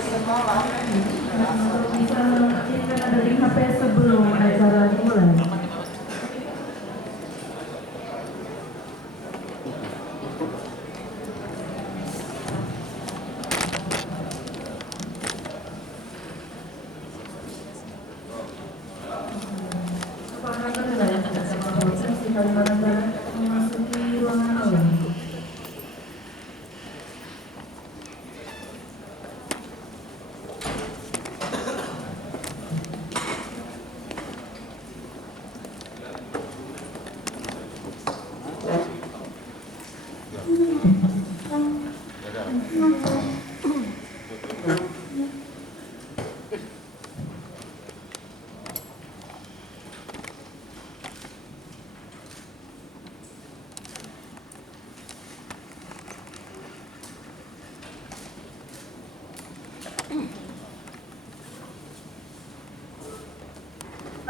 Bisa mengaktifkan dari HP sebelum acara dimulai. Apakah terkait Agama Provinsi Kalimantan Barat memasuki ruangan aula?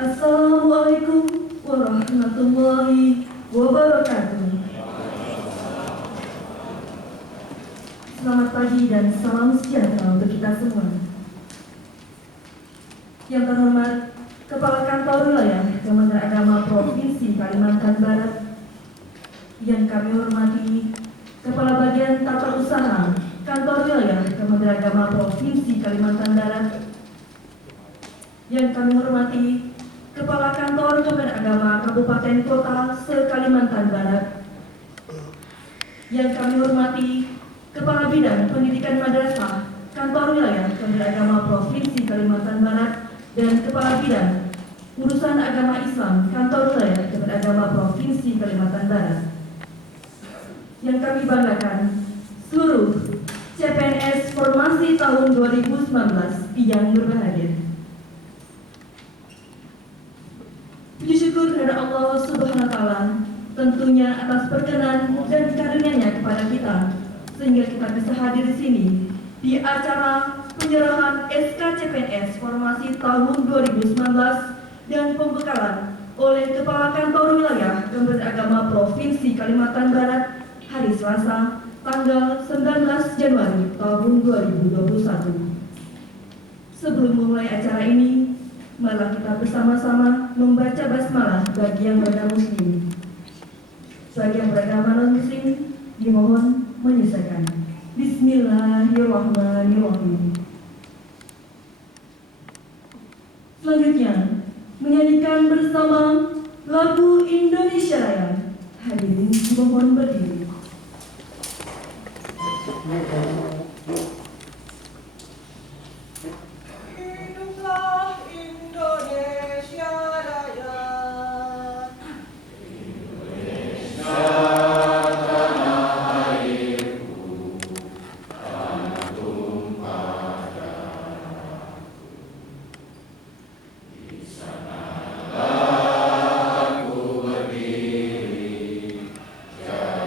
Assalamualaikum warahmatullahi wabarakatuh. Selamat pagi dan salam sejahtera untuk kita semua. Yang terhormat Kepala Kantor Wilayah Kementerian Agama Provinsi Kalimantan Barat, yang kami hormati Kepala Bagian Tata Usaha Kantor Wilayah Kementerian Agama Provinsi Kalimantan Barat, yang kami hormati Kepala Kantor Kementerian Agama Kabupaten Kota se-Kalimantan Barat, yang kami hormati Kepala Bidang Pendidikan Madrasah Kantor Wilayah Kementerian Agama Provinsi Kalimantan Barat, dan Kepala Bidang Urusan Agama Islam Kantor Wilayah Kementerian Agama Provinsi Kalimantan Barat. Yang kami banggakan, seluruh CPNS Formasi tahun 2019 yang berbahagia. Puji syukur kepada Allah Subhanahu wa Ta'ala, tentunya atas perkenan dan karunia-Nya kepada kita, sehingga kita bisa hadir di sini di acara penyerahan SK CPNS Formasi tahun 2019 dan pembekalan oleh Kepala Kantor Wilayah Kementerian Agama Provinsi Kalimantan Barat hari Selasa, tanggal 19 Januari tahun 2021. Sebelum memulai acara ini, marilah kita bersama-sama membaca basmalah bagi yang beragama Muslim. Bagi yang beragama non-Muslim, dimohon menyelesaikan. Bismillahirrahmanirrahim. Selanjutnya, menyanyikan bersama lagu Indonesia Raya. Hadirin dimohon berdiri. Hiduplah Indonesia Raya.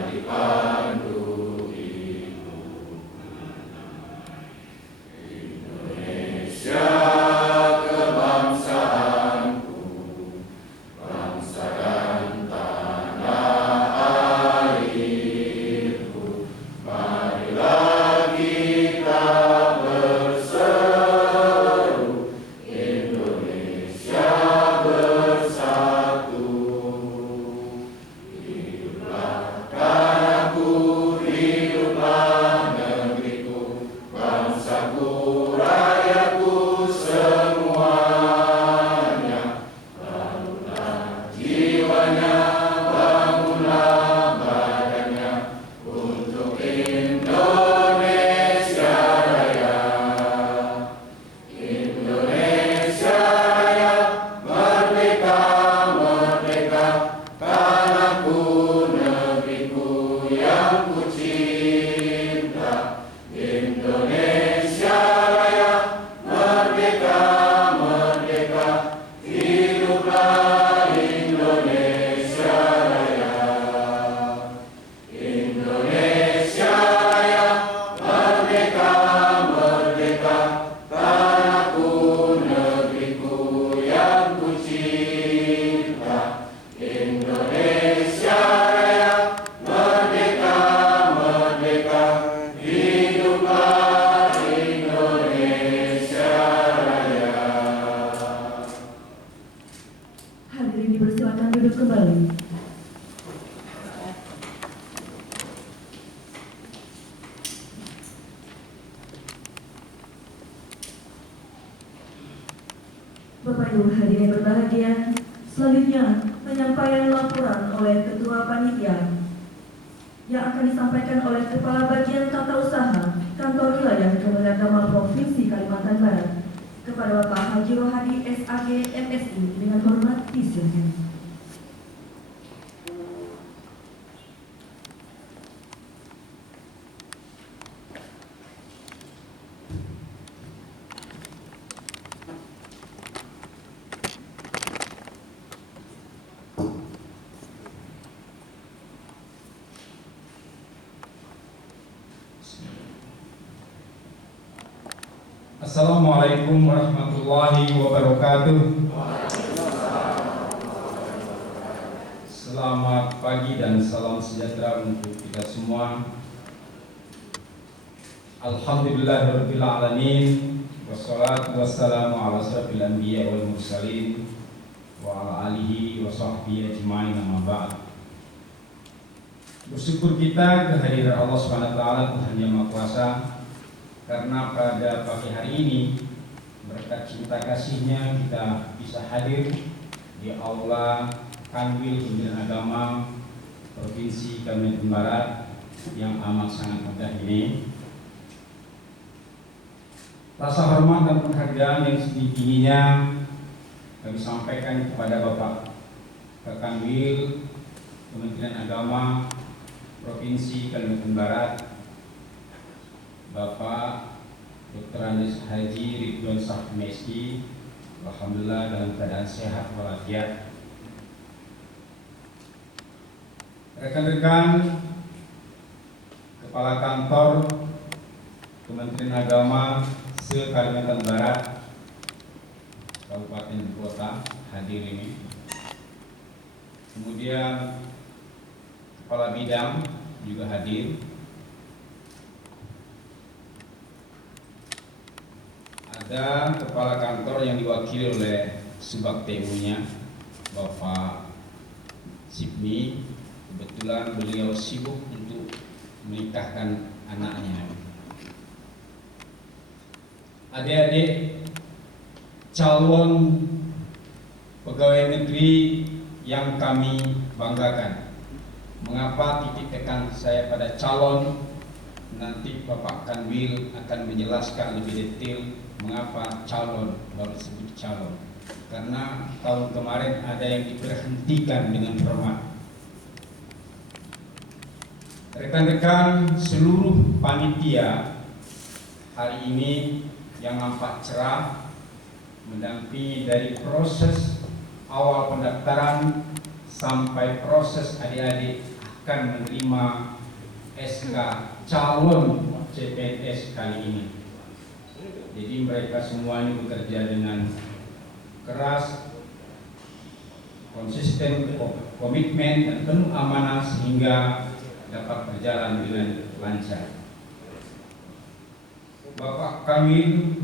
Di Bapak Ibu hadirin berbahagia, selanjutnya penyampaian laporan oleh Ketua Panitia yang akan disampaikan oleh Kepala Bagian Tata Usaha Kantor Wilayah Kementerian Agama Provinsi Kalimantan Barat kepada Bapak Haji Rohadi SAG MSI dengan hormat disilakan. Assalamualaikum warahmatullahi wabarakatuh. Selamat pagi dan salam sejahtera untuk kita semua. Alhamdulillahirabbil alamin, wassalatu wassalamu ala asyrafil anbiya wal mursalin wa ala alihi wa sahbihi ajmain, amma ba'd. Bersyukur kita kehadiran Allah Subhanahu wa taala, Tuhan Yang Maha Kuasa, karena pada pagi hari ini berkat cinta kasih-Nya kita bisa hadir di aula Kanwil Kementerian Agama Provinsi Kalimantan Barat yang amat sangat megah ini. Rasa hormat dan penghargaan yang setinggi-tingginya kami sampaikan kepada Bapak Kanwil Kementerian Agama Provinsi Kalimantan Barat, Bapak Dr. Andes Haji Ridwan Shah MSI, alhamdulillah dalam keadaan sehat walafiat. Rekan-rekan Kepala Kantor Kementerian Agama se-Kalimantan Barat, Kabupaten Kota hadir ini. Kemudian Kepala Bidang juga hadir. Ada kepala kantor yang diwakili oleh Subag TU-nya, Bapak Sibni. Kebetulan beliau sibuk untuk menikahkan anaknya. Adik-adik calon pegawai negeri yang kami banggakan. Mengapa titik tekan saya pada calon? Nanti Bapak Kanwil akan menjelaskan lebih detail mengapa calon, baru disebut calon. Karena tahun kemarin ada yang diberhentikan dengan hormat. Rekan-rekan seluruh panitia hari ini yang nampak cerah mendampingi dari proses awal pendaftaran sampai proses adik-adik akan menerima SK calon CPNS kali ini. Jadi mereka semuanya bekerja dengan keras, konsisten, komitmen dan penuh amanah sehingga dapat berjalan dengan lancar. Bapak Kanwil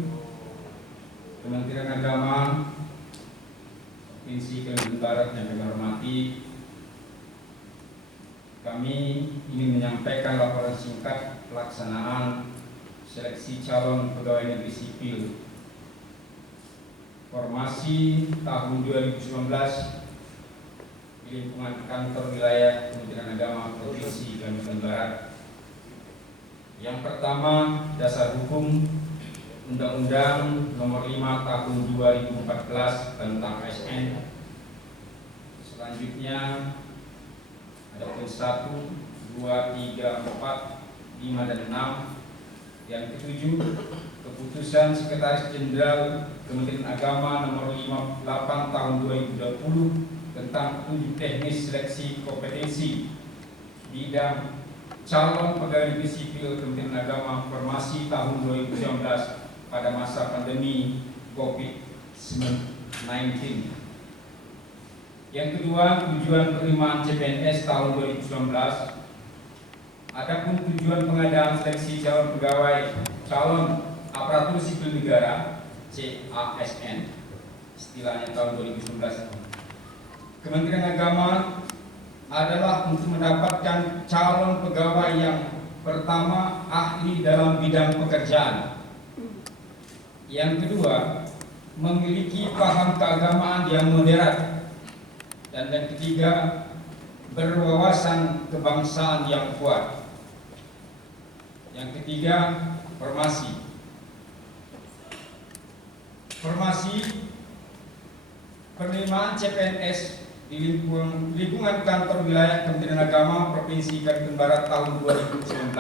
Kementerian Agama Provinsi Kalimantan Barat yang kami hormati, kami ingin menyampaikan laporan singkat pelaksanaan seleksi calon pegawai negeri sipil formasi tahun 2019 di lingkungan kantor wilayah Kementerian Agama Provinsi Kalimantan Barat. Yang pertama, dasar hukum Undang-Undang Nomor 5 Tahun 2014 tentang ASN. Selanjutnya ada poin 1, 2, 3, 4, 5 dan 6. Yang ketujuh, keputusan Sekretaris Jenderal Kementerian Agama Nomor 58 Tahun 2020 tentang petunjuk teknis seleksi kompetensi bidang calon pegawai negeri sipil Kementerian Agama formasi tahun 2019 pada masa pandemi COVID-19. Yang kedua, tujuan penerimaan CPNS tahun 2019. Adapun tujuan pengadaan seleksi calon pegawai calon aparatur sipil negara CASN istilahnya tahun 2019, Kementerian Agama adalah untuk mendapatkan calon pegawai yang pertama ahli dalam bidang pekerjaan, yang kedua memiliki paham keagamaan yang moderat. Dan yang ketiga, berwawasan kebangsaan yang kuat. Yang ketiga, formasi. Penerimaan CPNS di lingkungan kantor wilayah Kementerian Agama Provinsi Kalimantan Barat tahun 2019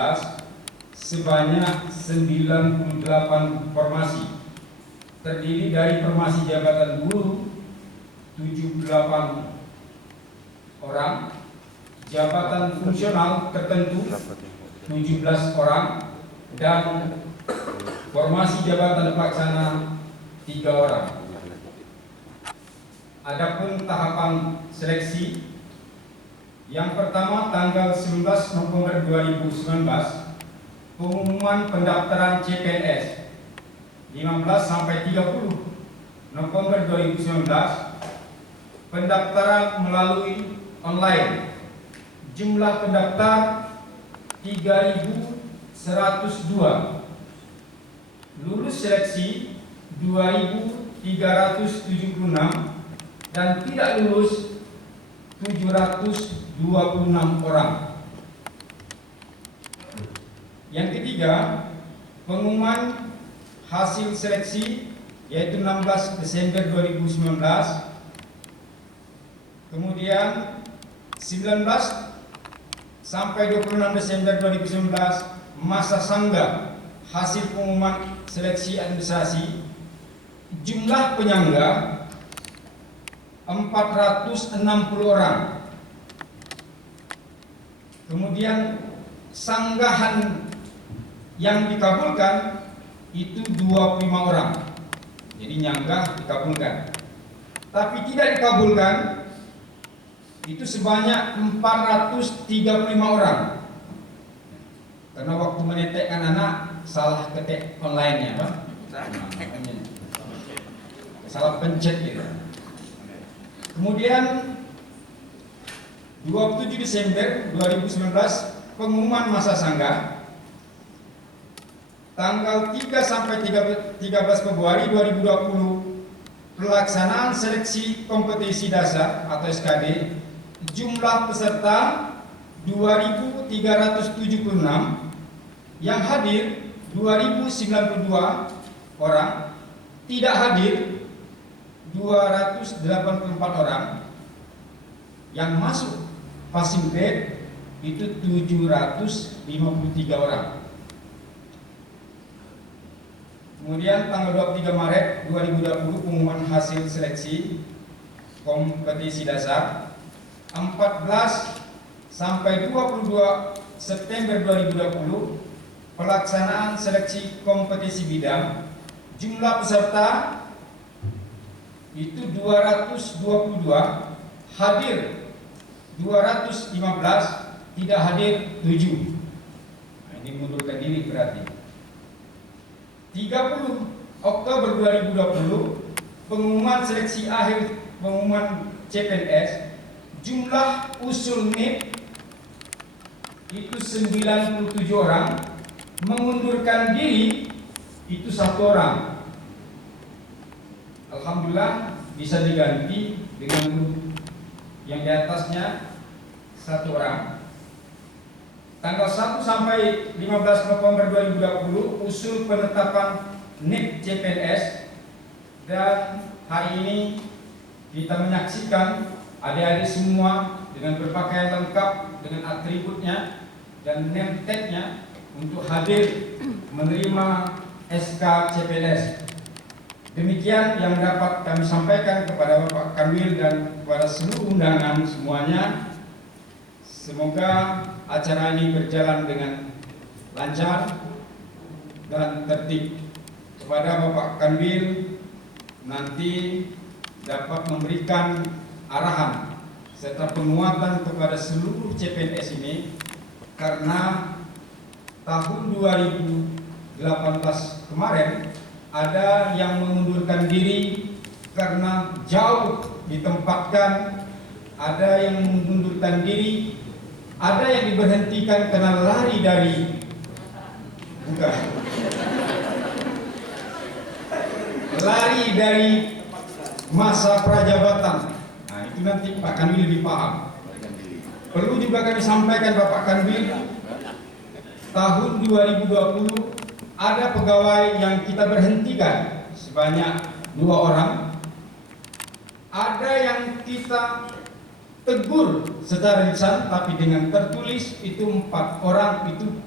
sebanyak 98 formasi, terdiri dari formasi jabatan guru 78 orang, jabatan fungsional tertentu 17 orang, dan formasi jabatan pelaksana 3 orang. Adapun tahapan seleksi, yang pertama tanggal 19 November 2019 pengumuman pendaftaran CPNS, 15 sampai 30 November 2019 pendaftaran melalui online. Jumlah pendaftar 3.102. Lulus seleksi 2.376 dan tidak lulus 726 orang. Yang ketiga, pengumuman hasil seleksi yaitu 16 Desember 2019. Kemudian 19 sampai 26 Desember 2019 masa sanggah hasil pengumuman seleksi administrasi. Jumlah penyangga 460 orang. Kemudian sanggahan yang dikabulkan itu 25 orang. Jadi nyanggah dikabulkan. Tapi tidak dikabulkan itu sebanyak 435 orang. Karena waktu menetekkan anak salah ketik online-nya, Pak. Salah pencet gitu. Kemudian 27 Desember 2019 pengumuman masa sanggah. Tanggal 3 sampai 13 Februari 2020 pelaksanaan seleksi kompetisi dasar atau SKD. Jumlah peserta 2.376, yang hadir 2.092 orang, tidak hadir 284 orang, yang masuk passing grade itu 753 orang. Kemudian tanggal 23 Maret 2020 pengumuman hasil seleksi kompetisi dasar. 14 sampai 22 September 2020 pelaksanaan seleksi kompetisi bidang. Jumlah peserta itu 222, hadir 215, tidak hadir 7. Nah, ini mundurkan diri berarti. 30 Oktober 2020 pengumuman seleksi akhir pengumuman CPNS. Jumlah usul NIP itu 97 orang, mengundurkan diri itu 1 orang. Alhamdulillah bisa diganti dengan yang di atasnya 1 orang. Tanggal 1 sampai 15 November 2020 usul penetapan NIP CPNS, dan hari ini kita menyaksikan adik-adik semua dengan berpakaian lengkap dengan atributnya dan name tag-nya untuk hadir menerima SK CPNS. Demikian yang dapat kami sampaikan kepada Bapak Kanwil dan kepada seluruh undangan semuanya. Semoga acara ini berjalan dengan lancar dan tertib. Kepada Bapak Kanwil nanti dapat memberikan arahan serta penguatan kepada seluruh CPNS ini, karena tahun 2018 kemarin ada yang mengundurkan diri karena jauh ditempatkan, ada yang mengundurkan diri, ada yang diberhentikan karena lari dari lari dari masa prajabatan. Nah, itu nanti Pak Kanwil lebih paham. Perlu juga kami sampaikan Bapak Kanwil, tahun 2020 ada pegawai yang kita berhentikan sebanyak 2 orang. Ada yang kita tegur secara lisan, tapi dengan tertulis itu 4 orang itu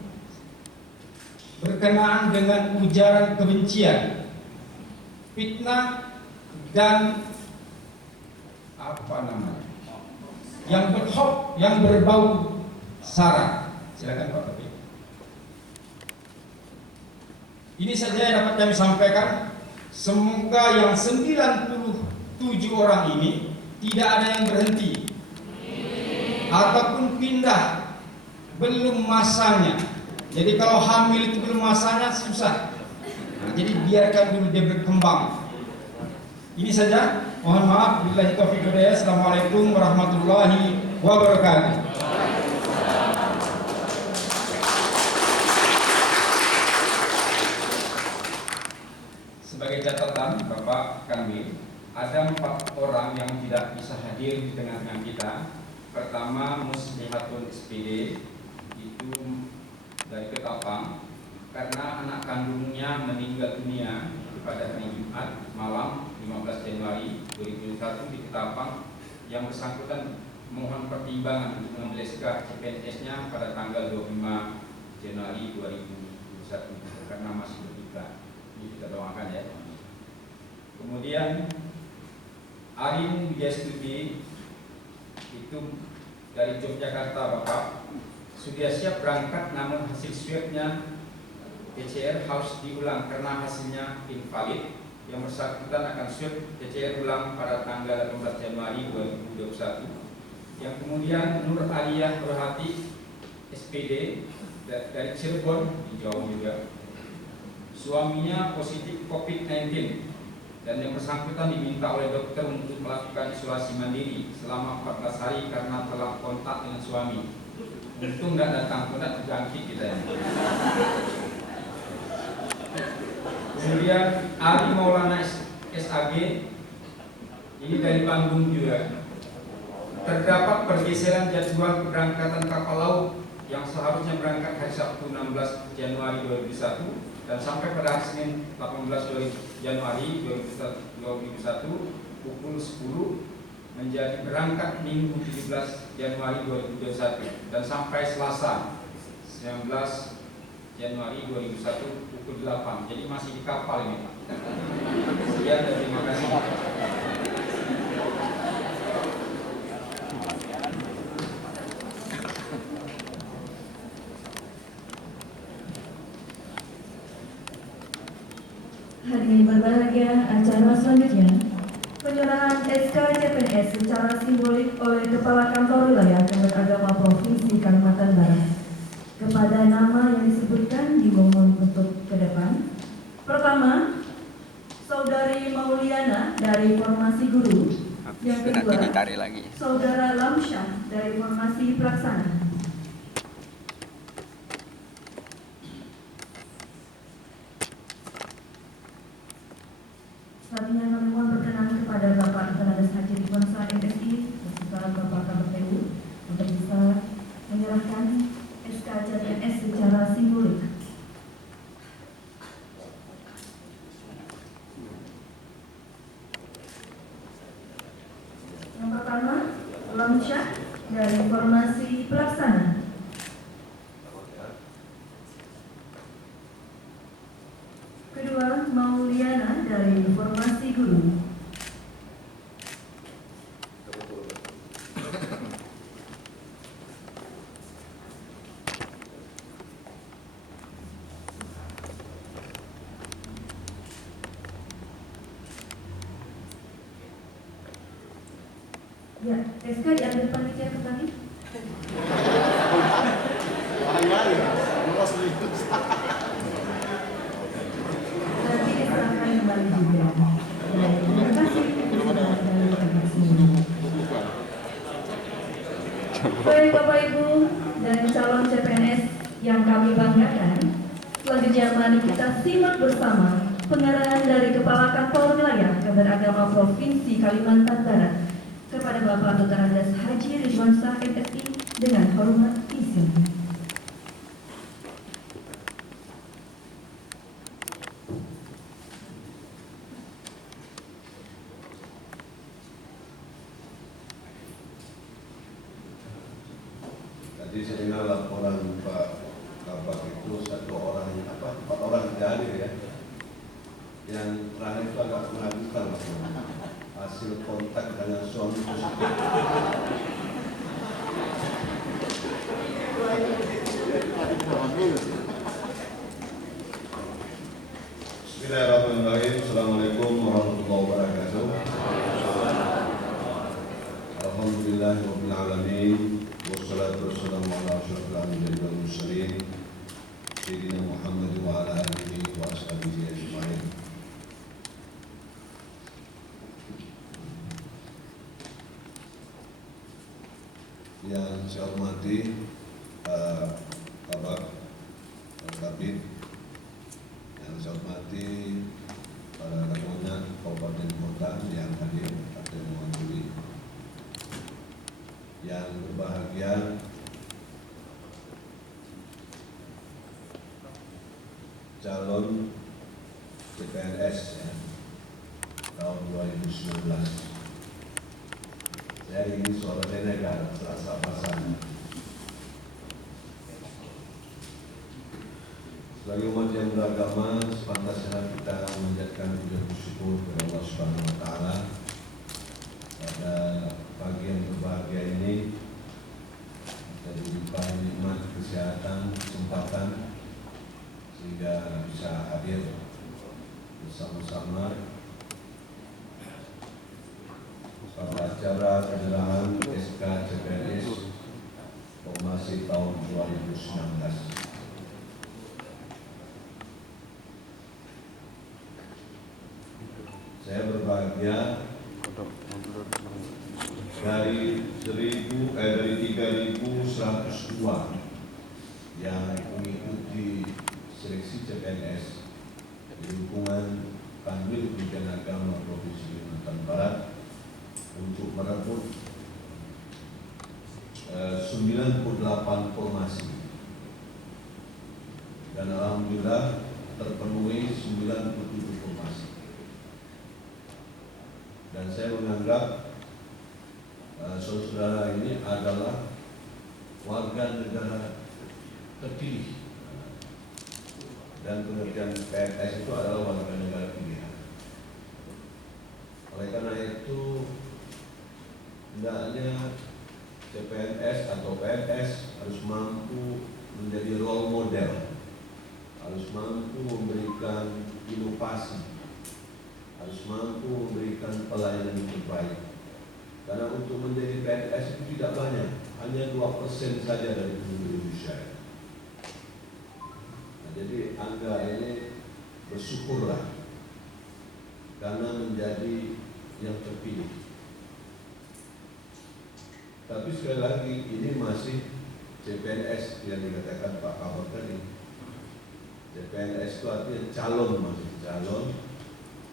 berkenaan dengan ujaran kebencian, fitnah, dan yang berbau sara. Silakan Pak Taufik. Ini saja yang dapat kami sampaikan. Semoga yang 97 orang ini tidak ada yang berhenti ataupun pindah, belum masanya. Jadi kalau hamil itu belum masanya susah. Nah, jadi biarkan dulu dia berkembang. Ini saja. Mohon maaf. Billahi taufiq wal hidayah. Assalamualaikum warahmatullahi wabarakatuh. Sebagai catatan Bapak Kanwil, ada 4 orang yang tidak bisa hadir di tengah-tengah kita. Pertama, Muslihatun SPD, itu dari Ketapang, karena anak kandungnya meninggal dunia pada hari Jumat malam 15 Januari 2021 di Ketapang. Yang bersangkutan mohon pertimbangan untuk mengambil SK CPNS-nya pada tanggal 25 Januari 2021 karena masih berduka. Ini kita doakan ya. Kemudian Arin Wijastuti itu dari Yogyakarta Bapak, sudah siap berangkat namun hasil swabnya PCR harus diulang karena hasilnya invalid. Yang bersangkutan akan swab PCR ulang pada tanggal 18 Januari 2021. Yang kemudian Nur Aliyah Rohati SPD dari Cirebon di Jawa juga, suaminya positif COVID-19 dan yang bersangkutan diminta oleh dokter untuk melakukan isolasi mandiri selama 14 hari karena telah kontak dengan suami. Untung tidak datang, tidak terjangkit kita ya. Kemudian Ali Maulana SAG, ini dari Bandung juga. Terdapat pergeseran jadwal keberangkatan kapal laut yang seharusnya berangkat hari Sabtu 16 Januari 2021 dan sampai pada hari Senin 18 Januari 2021 pukul 10 menjadi berangkat Minggu 17 Januari 2021 dan sampai Selasa 19 Januari 2021 pukul 8. Jadi masih di kapal ini Pak. Sekian dan terima kasih. Hadirin berbahagia, acara selanjutnya penyerahan SK CPNS secara simbolik oleh Kepala Kantor Wilayah Kementerian Agama Provinsi Kalimantan Barat kepada nama yang disebutkan dimohon untuk ke depan. Pertama, Saudari Mauliana dari Formasi Guru. Yang kedua, Saudara Lamsyah dari Formasi Pelaksana. Selanjutnya kami mohon berkenan kepada Bapak Tenaga Haji Bangsa MSI beserta Bapak KPU untuk bisa menyerahkan SK CPNS secara simbolik. Yang pertama, Lamsyah dari Formasi Pelaksana. Kedua, Mauliana dari Formasi Guru. Ya, SK diambil panitia tadi. Nanti diserahkan kembali juga. Terima kasih. Baik Bapak Ibu dan calon CPNS yang kami banggakan, selanjutnya mari kita simak bersama pengarahan dari Kepala Kantor Wilayah Kabar Agama Provinsi Kalimantan Barat kepada Bapak Dr. Andes Haji Ridwansyah MSI dengan hormat izin. Tadi saya dengar laporan Pak Kabak itu empat orang tidak hadir ya. Yang terakhir itu agak meragukan hasil kontak dengan suami positif. Bismillahirrahmanirrahim. Assalamualaikum warahmatullahi wabarakatuh. Alhamdulillahirabbil alamin. Wassalatu wassalamu ala asyrofil anbiya'i wal mursalin sayyidina Muhammad wa ala alihi wa ashabihi ajma'in. Yang saya hormati Bapak Kabid, yang saya hormati para rekan kabupaten kota yang hadir pada mewakili, yang berbahagia calon CPNS ya, tahun 2019. Saya ini suara Senegal, serasa pasangan. Sebagai umat yang beragama, sepantasnya kita menjadikan puja bersyukur kepada Allah Subhanahu Wa Taala pada pagi yang berbahagia ini. Kita diberikan nikmat kesehatan, kesempatan sehingga bisa hadir bersama-sama pada acara penyerahan SK CPNS Formasi tahun 2019. Saya berbahagia dari 3.102 yang mengikuti seleksi CPNS di lingkungan Kanwil Pendidikan Agama Provinsi Kalimantan Barat untuk merebut 98 formasi, dan alhamdulillah terpenuhi 97 formasi. Dan saya menganggap saudara ini adalah warga negara terpilih, dan pengertian PNS itu adalah warga negara pilihan. Oleh karena itu, hendaknya CPNS atau PNS harus mampu menjadi role model, harus mampu memberikan inovasi, harus mampu memberikan pelayanan yang terbaik. Karena untuk menjadi PNS itu tidak banyak, hanya 2% saja dari penduduk Indonesia. Nah, jadi angka ini bersyukurlah karena menjadi yang terpilih. Tapi sekali lagi ini masih CPNS yang dikatakan Pak Kabak tadi. CPNS itu artinya calon, masih calon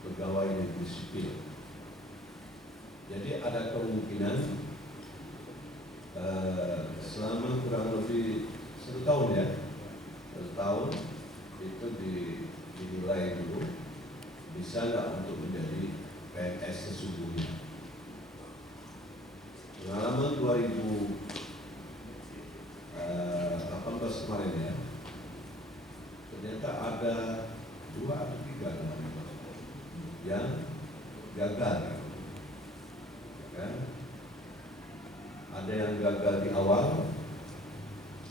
pegawai negeri sipil. Jadi ada kemungkinan selama kurang lebih 1 tahun ya, 1 tahun itu dinilai dulu bisa nggak untuk menjadi PNS sesungguhnya. Pengalaman 2018 kemarin ya, ternyata ada 2 atau 3 yang gagal, kan? Ada yang gagal di awal,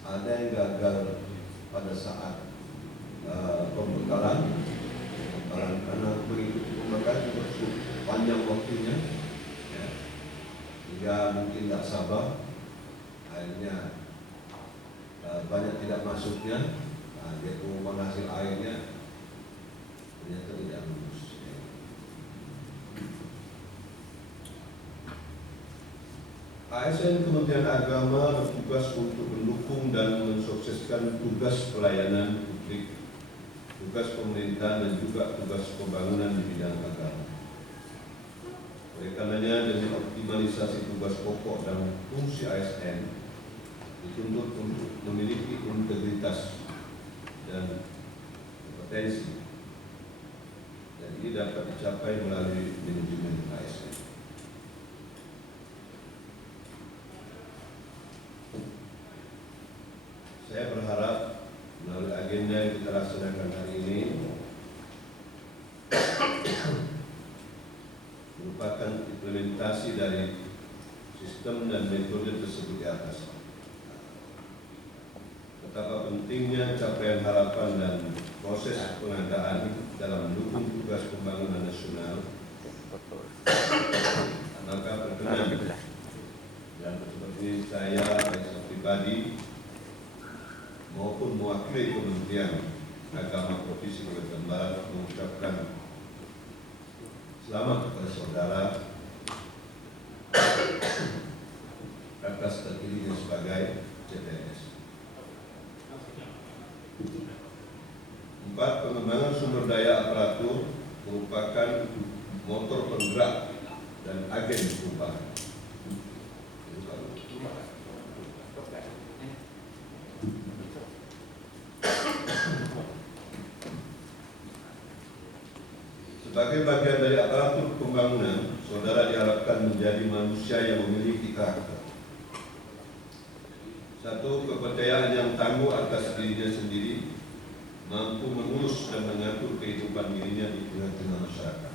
ada yang gagal pada saat pembekalan karena mengikuti pembekalan cukup panjang waktunya, ya, hingga mungkin tidak sabar, akhirnya banyak tidak masuknya. Dia pengumuman hasil akhirnya ternyata tidak lulus. ASN Kementerian Agama bertugas untuk mendukung dan mensukseskan tugas pelayanan publik tugas pemerintahan dan juga tugas pembangunan di bidang agama. Oleh karenanya, demi optimalisasi tugas pokok dan fungsi ASN dituntut untuk memiliki integritas dan kompetensi, dan ini dapat dicapai melalui manajemen ASN. Saya berharap melalui agenda yang kita laksanakan hari ini merupakan implementasi dari sistem dan metode tersebut di atas. Betapa pentingnya capaian harapan dan proses pengadaan dalam mendukung tugas pembangunan nasional, maka berkenan dan seperti saya secara pribadi maupun mewakili Kementerian Agama Provinsi Kalimantan Barat mengucapkan selamat kepada saudara atas terpilihnya sebagai CPNS. 4. Pengembangan sumber daya aparatur merupakan motor penggerak dan agen perubahan. Sebagai bagian dari aparatur pembangunan, saudara diharapkan menjadi manusia yang memiliki karakter. 1. Kepercayaan yang tangguh atas dirinya sendiri, mampu mengurus dan mengatur kehidupan dirinya di tengah-tengah masyarakat.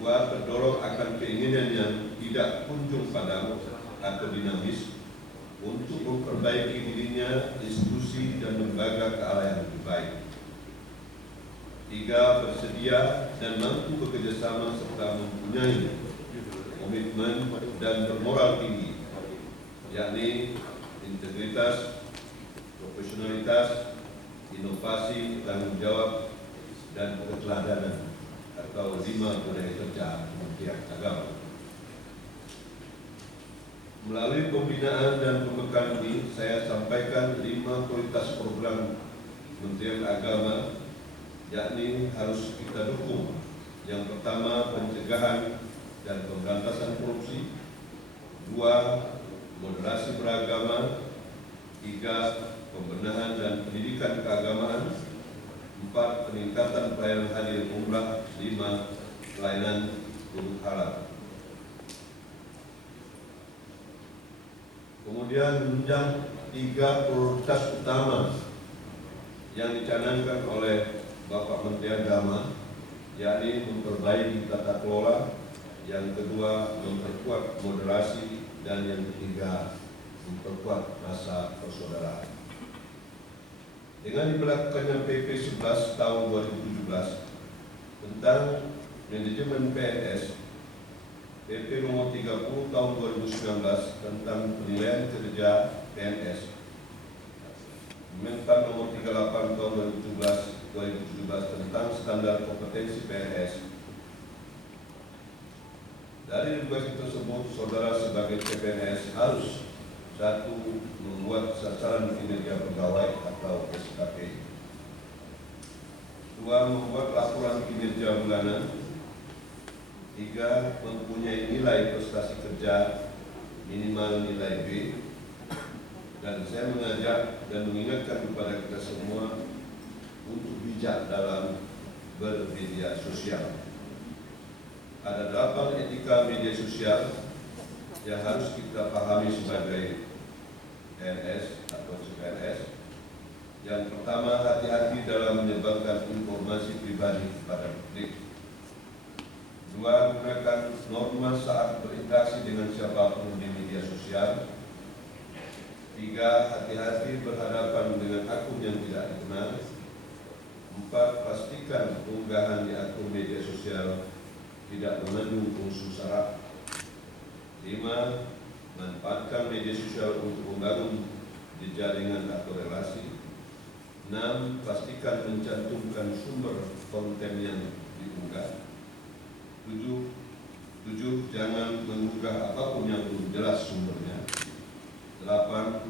2. Terdorong akan keinginan yang tidak kunjung padam atau dinamis untuk memperbaiki dirinya, institusi dan lembaga ke arah yang lebih baik. 3. Bersedia dan mampu bekerjasama serta mempunyai komitmen dan bermoral tinggi, yakni integritas, profesionalitas, inovasi, tanggung jawab, dan keteladanan atau 5 budaya kerja Kementerian Agama. Melalui pembinaan dan pembekalan ini, saya sampaikan 5 prioritas program Kementerian Agama, yakni harus kita dukung. Yang pertama, pencegahan dan pemberantasan korupsi. 2. Moderasi beragama. 3. Pembenahan dan pendidikan keagamaan. 4. Peningkatan pelayanan hadir umrah. 5. Pelayanan huruf halal. Kemudian menunjang 3 prioritas utama yang dicanangkan oleh Bapak Menteri Agama, yakni memperbaiki tata kelola, yang kedua memperkuat moderasi, dan yang ketiga memperkuat rasa persaudaraan. Dengan diberlakukannya PP 11 tahun 2017 tentang manajemen PNS, PP nomor 30 tahun 2019 tentang penilaian kerja PNS, Menpan nomor 38 tahun 2017 tentang standar kompetensi PNS. Dari regulasi tersebut, saudara sebagai CPNS harus 1. Membuat sasaran kinerja pegawai atau SKP. 2. Membuat laporan kinerja bulanan. 3. Mempunyai nilai prestasi kerja minimal nilai B. Dan saya mengajak dan mengingatkan kepada kita semua untuk bijak dalam bermedia sosial. Ada 8 etika media sosial yang harus kita pahami sebagai PNS atau CPNS. Yang pertama, hati-hati dalam menyebarkan informasi pribadi kepada publik. 2. Gunakan norma saat berinteraksi dengan siapapun di media sosial. 3. Hati-hati berhadapan dengan akun yang tidak dikenal. 4. Pastikan unggahan di akun media sosial tidak mengandung unsur sara. 5. Manfaatkan media sosial untuk membangun jaringan atau relasi. 6. Pastikan mencantumkan sumber konten yang diunggah. 7. Jangan mengunggah apapun yang belum jelas sumbernya. 8.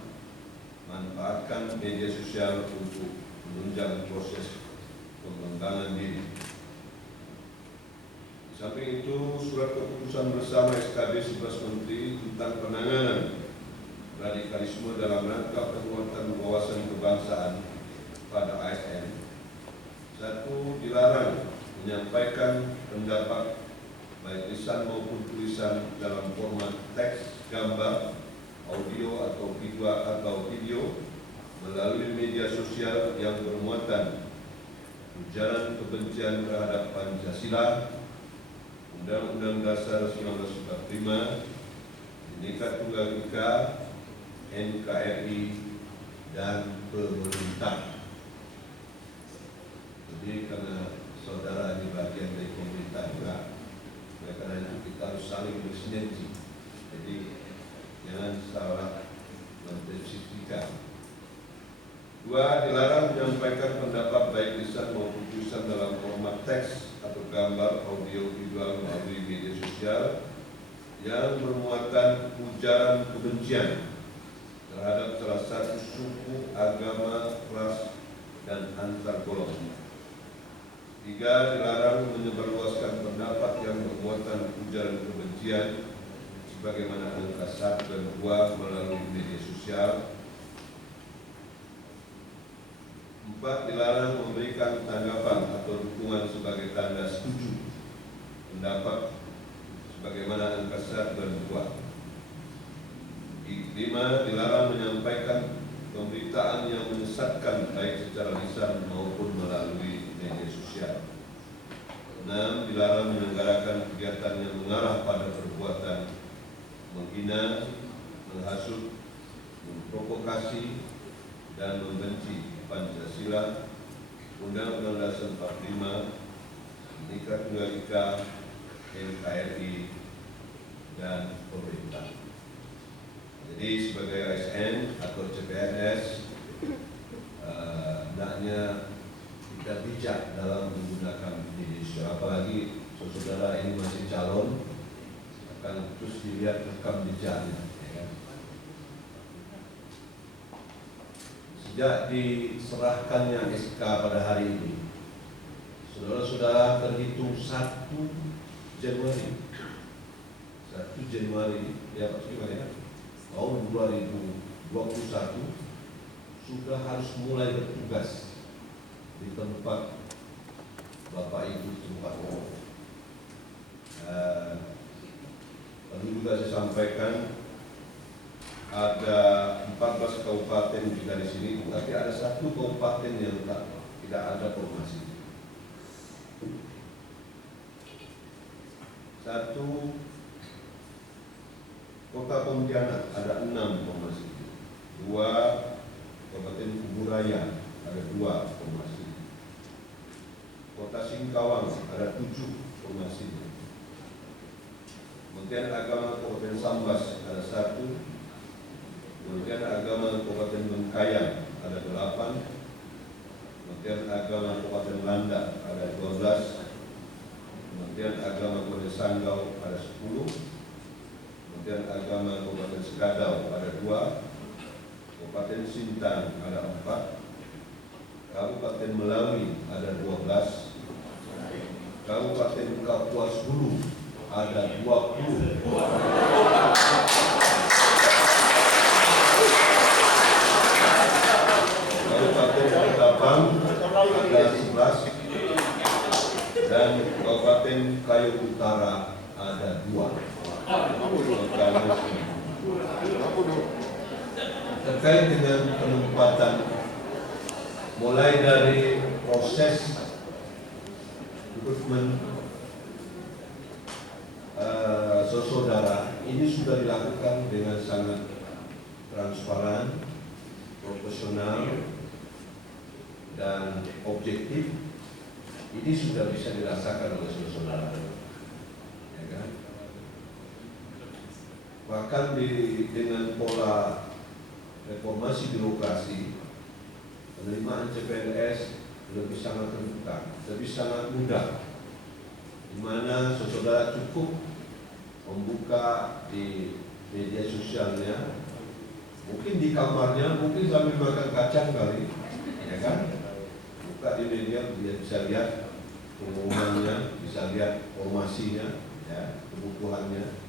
manfaatkan media sosial untuk menunjang proses pengembangan diri. Di samping itu, surat keputusan bersama SKB 11 Menteri tentang penanganan radikalisme dalam rangka penguatan wawasan kebangsaan pada ASN. 1. Dilarang menyampaikan pendapat baik lisan maupun tulisan dalam format teks, gambar, audio atau video melalui media sosial yang bermuatan ujaran kebencian terhadap Pancasila, Undang-Undang Dasar 1945, Bhinneka Tunggal Ika, NKRI, dan pemerintah. Jadi karena saudara ini bagian dari pemerintah juga, oleh karena itu kita harus saling bersinergi. Jadi jangan salah mentafsirkan. 2. Dilarang menyampaikan pendapat baik lisan maupun tulisan dalam format teks atau gambar, audio, visual melalui media sosial yang bermuatan ujaran kebencian terhadap salah satu suku, agama, ras, dan antar golongan. 3. Dilarang menyebarluaskan pendapat yang bermuatan ujaran kebencian sebagaimana angka 1 dan 2 melalui media sosial. 4. Dilarang memberikan tanggapan atau dukungan sebagai tanda setuju pendapat sebagaimana angka 1 dan 2. 5. Dilarang menyampaikan pemberitaan yang menyesatkan baik secara lisan maupun melalui media sosial. 6. Dilarang menyelenggarakan kegiatan yang mengarah pada perbuatan menghina, menghasut, memprovokasi, dan membenci Pancasila, Undang-Undang Dasar 45, Bhinneka Tunggal Ika, NKRI, dan pemerintah. Jadi sebagai ASN atau CPNS, hendaknya kita bijak dalam menggunakan media sosial. Apalagi saudara ini masih calon, akan terus dilihat rekam jejaknya. Sejak diserahkannya SK pada hari ini, saudara-saudara terhitung 1 Januari ya, tahun 2021 sudah harus mulai bertugas di tempat Bapak Ibu tempat. Tadi juga saya sampaikan ada 14 kabupaten juga di sini, tapi ada 1 kabupaten yang tidak ada formasi. 1 Kota Pontianak ada 6 formasi. 2 Kabupaten Kuburaya ada 2 formasi. Kota Singkawang ada 7 formasi. Kementerian Agama Kabupaten Sambas ada 1. Kementerian Agama Kabupaten Bengkayang ada 8. Kementerian Agama Kabupaten Landak ada 12. Kementerian Agama Kabupaten Sanggau ada 10. Kementerian Agama Kabupaten Sekadau ada 2. Kabupaten Sintang ada 4. Kabupaten Melawi ada 12. Kabupaten Kapuas Hulu ada 20. Kabupaten Ketapang ada 11 dan Kabupaten Kayu Utara ada 2. Terkait dengan penempatan, mulai dari proses rekrutmen saudara ini sudah dilakukan dengan sangat transparan, profesional, dan objektif. Ini sudah bisa dirasakan oleh saudara, ya kan? Bahkan dengan pola reformasi birokrasi, penerimaan CPNS lebih sangat terbuka, lebih sangat mudah, di mana saudara cukup membuka di media sosialnya Mungkin di kamarnya, mungkin sambil makan kacang kali, ya kan? Buka di media, dia bisa lihat pengumumannya, bisa lihat formasinya, ya, kebutuhannya.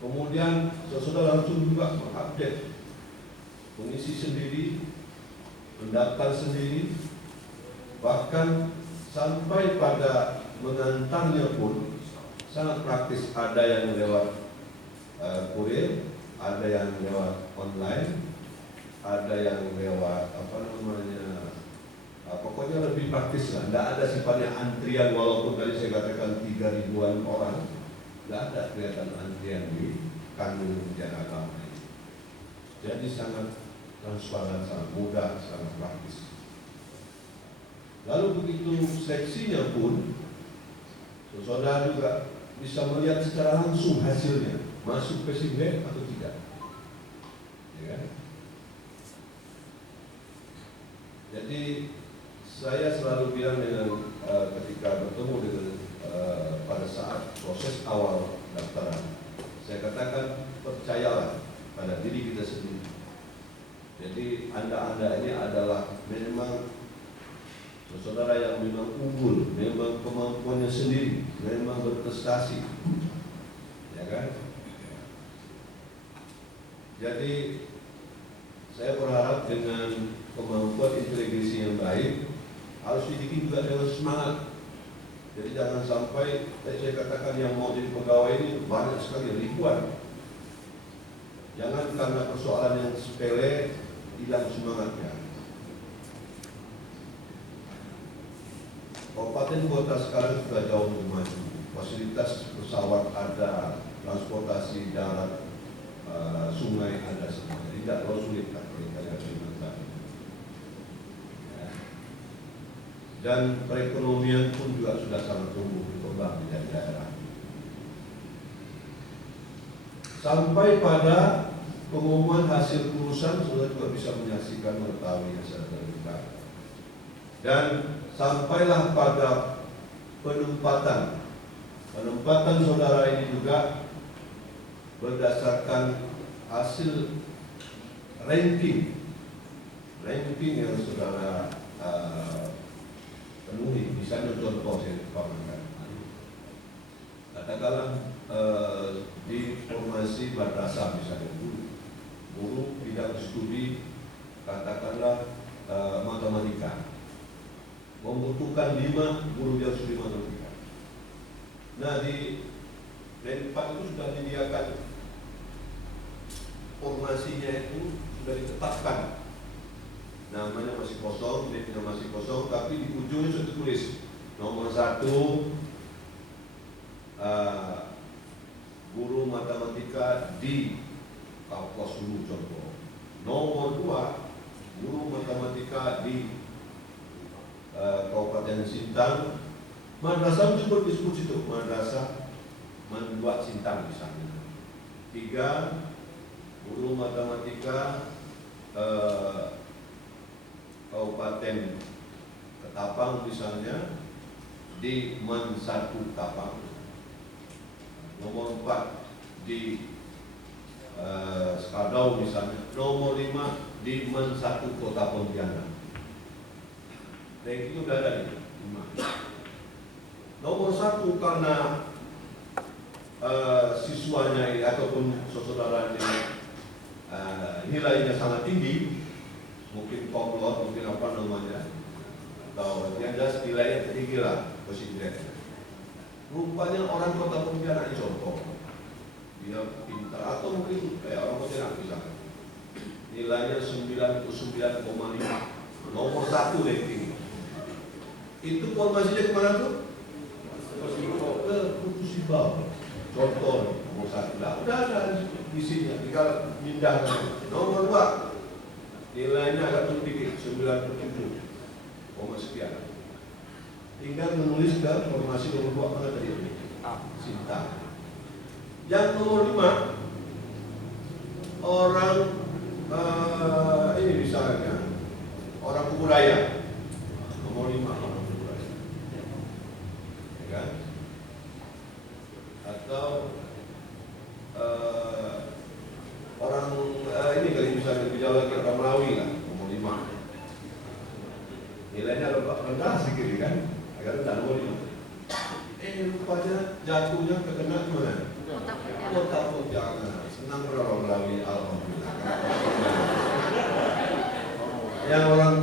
Kemudian saudara langsung juga mengupdate, mengisi sendiri, mendaftar sendiri, bahkan sampai pada mengantarnya pun sangat praktis. Ada yang lewat kurir, ada yang lewat online, ada yang lewat pokoknya lebih praktis lah. Tidak ada sifatnya antrian, walaupun tadi saya katakan 3.000-an orang, tidak ada kelihatan antrian di kantor Kementerian Agama ini. Jadi sangat transparan, sangat mudah, sangat praktis. Lalu begitu seleksinya pun, saudara juga bisa melihat secara langsung hasilnya, masuk ke SIMBE atau tidak, ya kan? Jadi saya selalu bilang dengan ketika bertemu dengan pada saat proses awal daftaran, saya katakan percayalah pada diri kita sendiri. Jadi anda ini adalah memang saudara yang memang unggul, memang kemampuannya sendiri, memang berprestasi, ya kan? Jadi saya berharap dengan kemampuan inteligensi yang baik harus dididik juga dengan semangat. Jadi jangan sampai saya katakan yang mau jadi pegawai ini banyak sekali, ribuan. Jangan karena persoalan yang sepele hilang semangatnya. Kabupaten kota sekarang sudah jauh lebih maju. Fasilitas pesawat ada, transportasi darat, sungai ada semua. Tidak terlalu sulit lah kita lihat ya. Dan perekonomian pun juga sudah sangat tumbuh berkembang di daerah. Sampai pada pengumuman hasil kelulusan, saudara juga bisa menyaksikan, mengetahui secara terbuka. Dan sampailah pada penempatan saudara ini juga berdasarkan hasil ranking yang saudara penuhi. Misalnya contoh saya paparkan, katakanlah di formasi madrasah misalnya, guru bidang studi katakanlah matematika, membutuhkan 5 guru yang studi matematika. Nah, di rank 4 itu sudah disediakan formasinya, itu sudah ditetapkan. Namanya masih kosong, definisinya masih kosong, tapi di ujungnya sudah tulis nomor 1 guru matematika di Kapuas Hulu contoh. Nomor 2 guru matematika di Kabupaten Sintang. Madrasah juga disebut situ, madrasah Manduat Sintang misalnya. 3 guru matematika Kabupaten Ketapang misalnya di Man 1 Ketapang. Nomor 4 di Skadau misalnya. Nomor 5 di Man 1 Kota Pontianak. Dan itu sudah ada nih 5. Nomor 1 karena siswanya ataupun saudara ini nilainya sangat tinggi, mungkin komplot, mungkin apa namanya, atau yang jelas nilainya tinggi lah, positif. Rupanya orang Kota Pontianak contoh, dia pintar, atau mungkin kayak orang Pontianak misalnya, nilainya 99,5, nomor 1 ranking. Itu formasinya kemana tuh? Ke Putusibau. Contoh nomor 1 lah, udah ada isinya, tinggal pindah. Nomor 2 nilainya agak tinggi, 97, sekian. Tinggal menulis ke formasi nomor 2 mana tadi? Sintang. Yang nomor 5 orang ini misalnya orang Kuburaya. Nomor 5 orang Kuburaya, ya kan? Atau orang ini kali nilainya rendah sedikit kan, agak rendah nomor 5. Rupanya jatuhnya kena mana? Kota Pontianak. Senang orang Betawi, alhamdulillah. Yang orang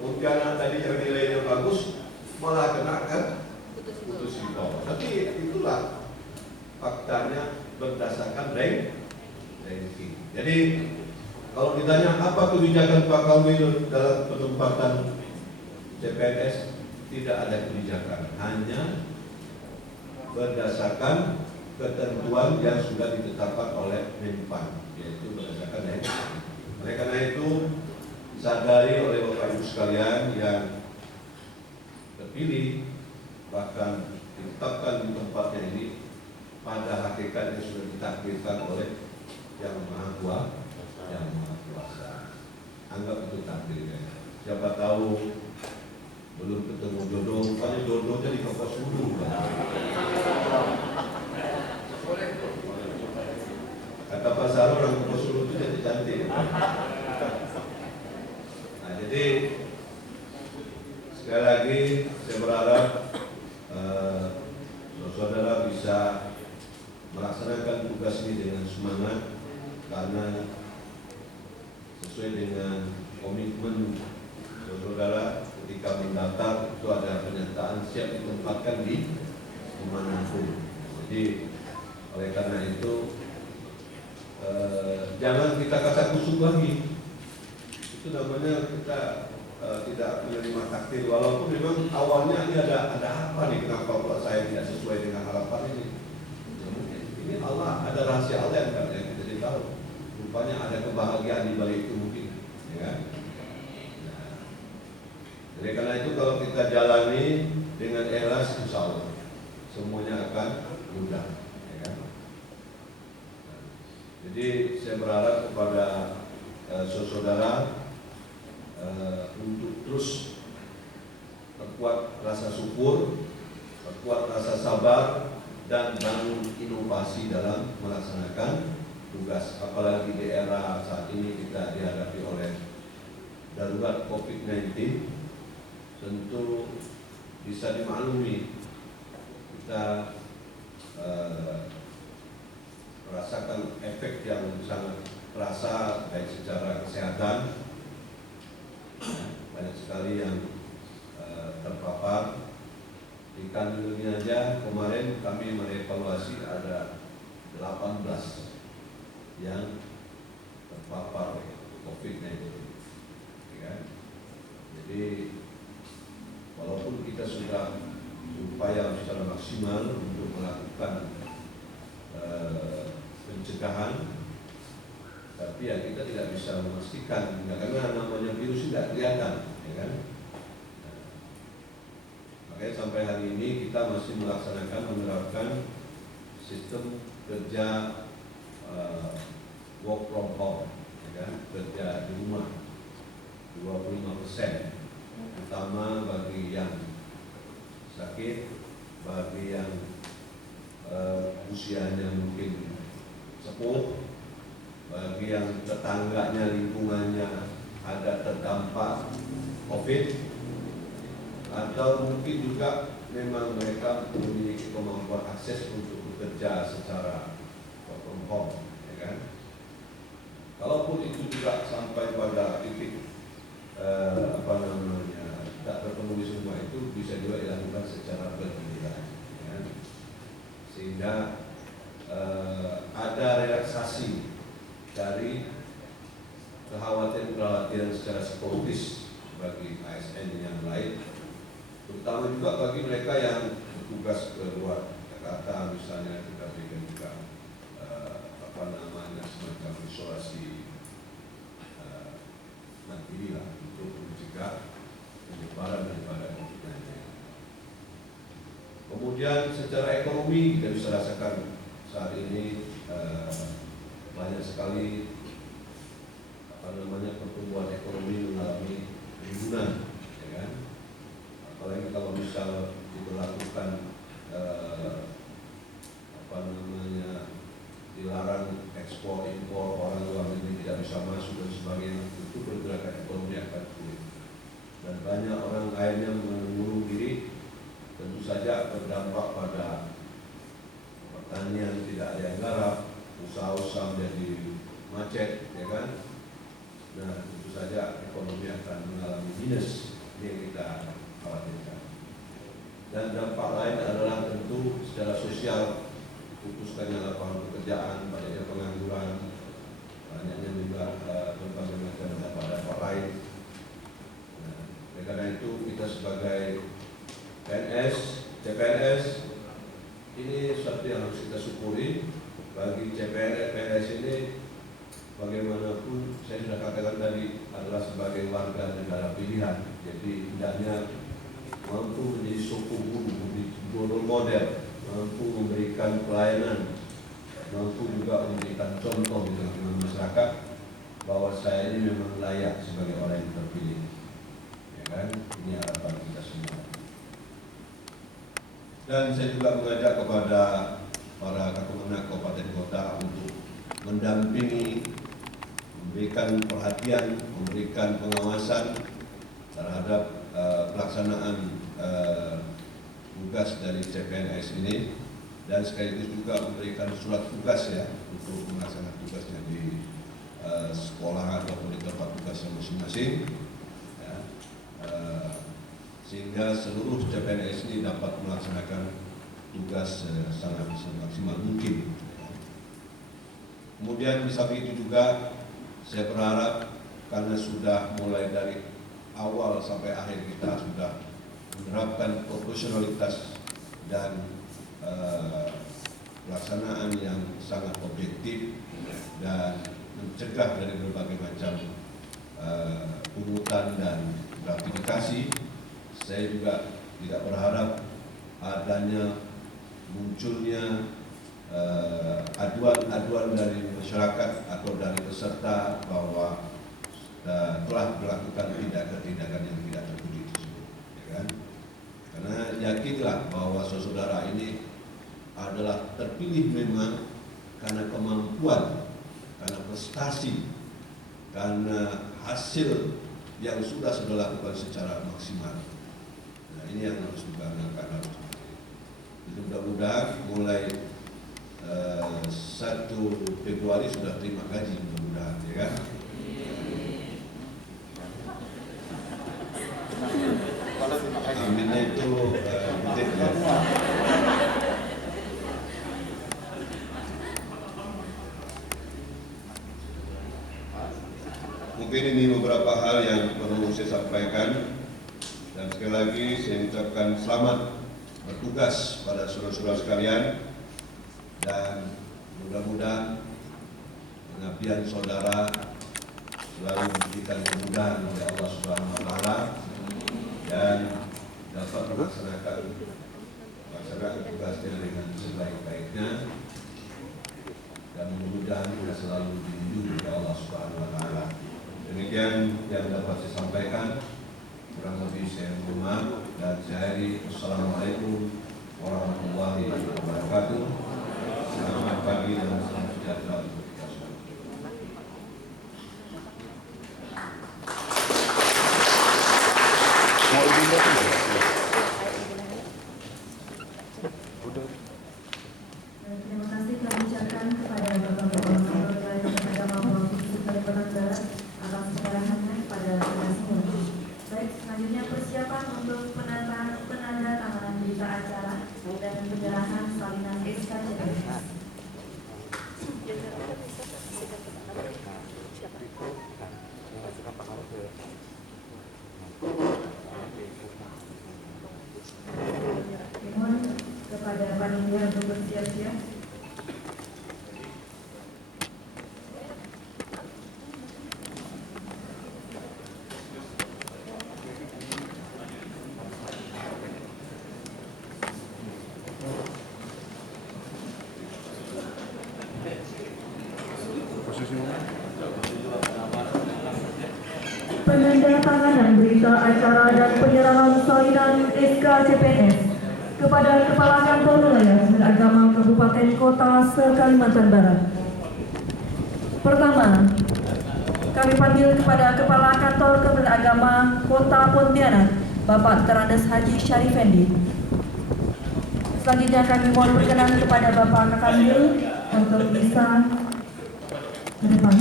Pontianak tadi yang nilainya bagus malah kena kan putus di bawah. Tapi itulah faktanya berdasarkan ranking. Jadi kalau ditanya apa kebijakan Pak Kamil dalam penempatan CPNS, tidak ada kebijakan, hanya berdasarkan ketentuan yang sudah ditetapkan oleh Menpan, yaitu berdasarkan ranking. Oleh karena itu, sadari oleh Bapak Ibu sekalian yang terpilih, bahkan ditetapkan di tempatnya ini, pada hakikatnya sudah ditakdirkan oleh Yang Maha Kuasa. Anggap itu takdirnya. Siapa tahu belum ketemu jodoh, rupanya jodohnya di kampus dulu. Kata Pak Saru, orang kampus dulu itu jadi cantik. Nah, jadi sekali lagi saya berharap saudara bisa melaksanakan tugas ini dengan semangat, karena sesuai dengan komitmen saudara ketika mendaftar itu ada pernyataan siap ditempatkan di dimanapun. Jadi oleh karena itu jangan kita kata kusuk lagi. Itu namanya kita tidak menerima takdir, walaupun memang awalnya ini ada apa nih, kenapa kalau saya tidak sesuai dengan harapan ini. Ini Allah, ada rahasia Allah yang kita tidak tahu. Rupanya ada kebahagiaan di balik itu mungkin, ya kan? Nah, jadi karena itu kalau kita jalani dengan ikhlas, insya Allah semuanya akan mudah, ya kan? Nah, jadi saya berharap kepada saudara untuk terus perkuat rasa syukur, perkuat rasa sabar, dan bangun inovasi dalam melaksanakan tugas. Apalagi di era saat ini kita dihadapi oleh darurat COVID-19, tentu bisa dimaklumi kita merasakan efek yang sangat terasa baik secara kesehatan. Banyak sekali yang terpapar. Di Kanwil ini aja kemarin kami merevaluasi ada 18 yang terpapar COVID-19, ya. Jadi walaupun kita sudah berupaya secara maksimal untuk melakukan pencegahan, tapi ya kita tidak bisa memastikan, karena namanya virus tidak kelihatan, ya kan? Makanya sampai hari ini kita masih menerapkan sistem kerja work from home, ya kan? Kerja di rumah 25%, terutama bagi yang sakit, bagi yang usianya mungkin sepuh, bagi yang tetangganya, lingkungannya ada terdampak COVID, atau mungkin juga memang mereka memiliki kemampuan akses untuk bekerja secara work from home, ya kan? Kalaupun itu juga sampai pada titik tak terpenuhi semua, itu bisa juga dilakukan secara bergiliran, ya kan? Sehingga ada relaksasi dari kekhawatiran secara psikologis bagi ASN yang lain, terutama juga bagi mereka yang bertugas ke luar Jakarta, misalnya kita berikan juga semacam isolasi mandiri lah untuk mencegah penyebaran daripada COVID-19. Kemudian secara ekonomi kita bisa rasakan saat ini banyak sekali pertumbuhan ekonomi mengalami penurunan, ya kan? Apalagi kalau misal diberlakukan dilarang ekspor impor, orang luar negeri tidak bisa masuk dan sebagainya, itu pergerakan ekonomi akan sulit. Dan banyak orang tidak ada yang garap, usaha-usaha menjadi macet, ya kan? Nah, tentu saja ekonomi akan mengalami minus. Ini yang kita khawatirkan. Dan dampak lain adalah tentu secara sosial, putuskannya lapangan pekerjaan, banyaknya pengangguran, banyaknya juga berbagai macam dampak lain. Nah, karena itu kita sebagai PNS, CPNS, ini sesuatu yang harus kita syukuri. Bagi CPNS ini bagaimanapun saya sudah katakan tadi adalah sebagai warga negara pilihan. Jadi hendaknya mampu menjadi sokong guru, role model, mampu memberikan pelayanan, mampu juga memberikan contoh di tengah masyarakat bahwa saya ini memang layak sebagai orang yang terpilih. Ya kan? Ini harapan kita semua. Dan saya juga mengajak kepada para Kapolda Kabupaten Kota untuk mendampingi, memberikan perhatian, memberikan pengawasan terhadap pelaksanaan tugas dari CPNS ini, dan sekaligus juga memberikan surat tugas ya untuk melaksanakan tugasnya di sekolah ataupun di tempat tugasnya masing-masing ya, sehingga seluruh CPNS ini dapat melaksanakan tugas sangat semaksimal mungkin. Kemudian di samping itu juga saya berharap karena sudah mulai dari awal sampai akhir kita sudah menerapkan profesionalitas dan pelaksanaan yang sangat objektif dan mencegah dari berbagai macam pungutan dan gratifikasi. Saya juga tidak berharap adanya munculnya aduan-aduan dari masyarakat atau dari peserta bahwa telah melakukan tindakan yang tidak terpuji tersebut, ya kan? Karena yakinlah bahwa saudara ini adalah terpilih memang karena kemampuan, karena prestasi, karena hasil yang sudah lakukan secara maksimal. Nah, ini yang harus dibanggakan. Mudah-mudahan mulai 1 Februari sudah terima gaji, mudah-mudahan, ya kan? Aminnya itu gede ya. Mungkin ini beberapa hal yang perlu saya sampaikan, dan sekali lagi saya ucapkan selamat bertugas pada saudara-saudara sekalian, dan mudah-mudahan pengabdian saudara selalu diberikan kemudahan oleh Allah Subhanahu wa taala dan dapat melaksanakan tugasnya dengan sebaik-baiknya, dan mudah-mudahan kita selalu dilindungi oleh Allah Subhanahu wa taala. Demikian yang dapat saya sampaikan. Kurang lebih saya mohon maaf dan saya akhiri. Assalamualaikum warahmatullahi wabarakatuh. Selamat pagi dan salam sejahtera untuk kita semua. Terima kasih kami ucapkan kepada Bapak-Bapak Keluarga dan Agama Provinsi Kalimantan Barat atas keperahannya pada tugasnya. Baik, selanjutnya persiapan untuk penandatanganan berita acara dan penyerahan salinan SKCPNS. Mohon kepada panitia untuk bersiap-siap. Penandatanganan berita acara dan penyerahan salinan SKCPNS kepada Kepala Kantor Wilayah dan Agama Kabupaten Kota se-Kalimantan Barat. Pertama, kami panggil kepada Kepala Kantor Kementerian Agama Kota Pontianak, Bapak Terandes Haji Syarifendi. Selanjutnya kami mohon berkenan kepada Bapak Kakamil untuk bisa ke depan.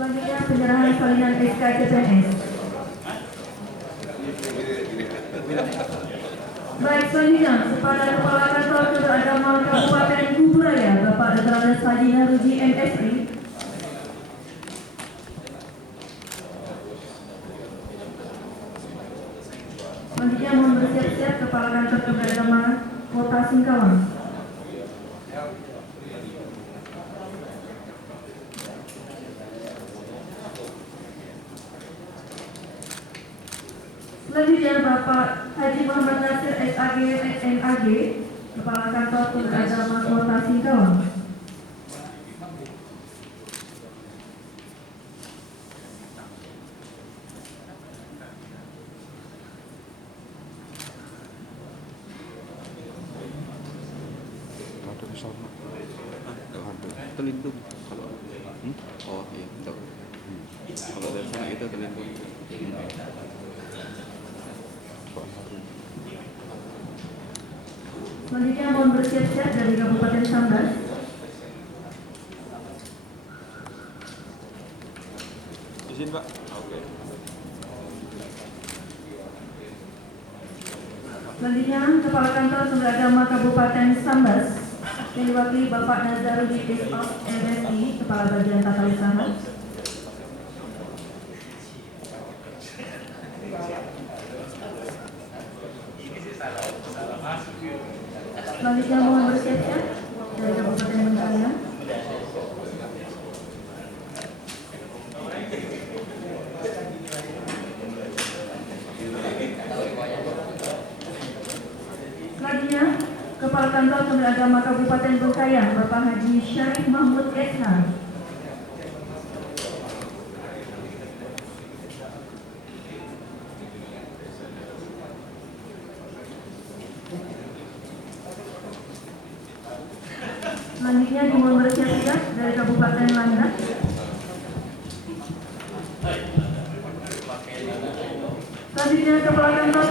Selanjutnya penyerahan salinan SK CPNS. Baik, selanjutnya kepada Kepala Kantor Keberagaman Kabupaten Kuburaya, Bapak Dr. Andes Haji Naruji MSI. Selanjutnya mohon bersiap-siap Kepala Kantor Keberagaman Kota Singkawang. Selanjutnya Bapak Haji Muhammad Nasir SAG SNAG, Kepala Kantor Keberagaman Kota Singkawang. Terlindung kalau oh iya betul. Kalau dari sana itu terlindung. Selanjutnya mohon bersiap-siap dari Kabupaten Sambas. Izin Pak. Oke. Selanjutnya Kepala Kantor Sumber Agama Kabupaten Sambas yang diwakili Bapak Nazarudin Isop MSI, Kepala Bagian Tata Usaha. Selanjutnya mohon bersiap-siap dari Kabupaten Bengkayang. Selanjutnya Kepala Kantor Sumber Agama Kabupaten Bengkayang, Bapak Haji Syarif Mahmud SH. Selanjutnya dimohon bersiap-siap dari Kabupaten Landak. Selanjutnya Kepala Kantor